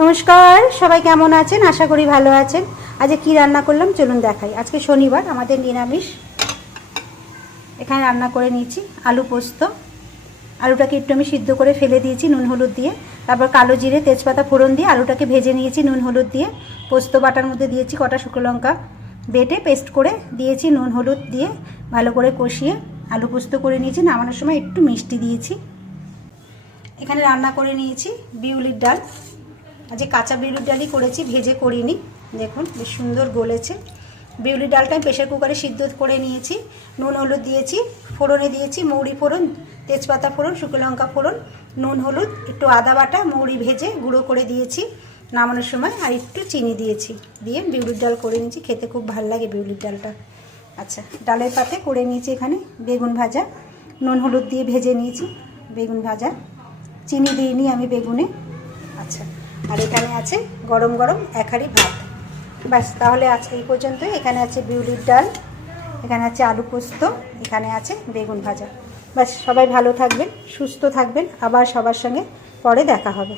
নমস্কার, সবাই কেমন আছেন? আশা করি ভালো আছেন। আজকে কি রান্না করলাম চলুন দেখাই। আজকে শনিবার, আমাদের নিরামিষ। এখানে রান্না করে নিয়েছি আলু পোস্ত। আলুটাকে একটু আমি সিদ্ধ করে ফেলে দিয়েছি নুন হলুদ দিয়ে। তারপর কালো জিরে তেজপাতা ফোড়ন দিয়ে আলুটাকে ভেজে নিয়েছি নুন হলুদ দিয়ে। পোস্ত বাটার মধ্যে দিয়েছি কটা শুকনো লঙ্কা বেটে পেস্ট করে দিয়েছি, নুন হলুদ দিয়ে ভালো করে কষিয়ে আলু পোস্ত করে নিয়েছি। নামানোর সময় একটু মিষ্টি দিয়েছি। এখানে রান্না করে নিয়েছি বিউলির ডাল। আজকে কাঁচা বিউলির ডালই করেছি, ভেজে করিনি। দেখুন বেশ সুন্দর গলেছে। বিউলির ডালটা আমি প্রেশার কুকারে সিদ্ধ করে নিয়েছি। নুন হলুদ দিয়েছি, ফোড়নে দিয়েছি মৌরি ফোড়ন, তেজপাতা ফোড়ন, শুকনো লঙ্কা ফোড়ন, নুন হলুদ, একটু আদা বাটা, মৌরি ভেজে গুঁড়ো করে দিয়েছি নামানোর সময়, আর একটু চিনি দিয়েছি। দিয়ে বিউলির ডাল করে নিয়েছি। খেতে খুব ভালো লাগে বিউলির ডালটা। আচ্ছা, ডালের পাতে করে নিয়েছি এখানে বেগুন ভাজা, নুন হলুদ দিয়ে ভেজে নিয়েছি বেগুন ভাজা, চিনি দিইনি আমি বেগুনে। আচ্ছা, আর এখানে আছে গরম গরম এক হাঁড়ি ভাত। ব্যাস, তাহলে আজকে এই পর্যন্তই। এখানে আছে বিউলির ডাল, এখানে আছে আলু পোস্ত, এখানে আছে বেগুন ভাজা। ব্যাস, সবাই ভালো থাকবেন, সুস্থ থাকবেন। আবার সবার সঙ্গে পরে দেখা হবে।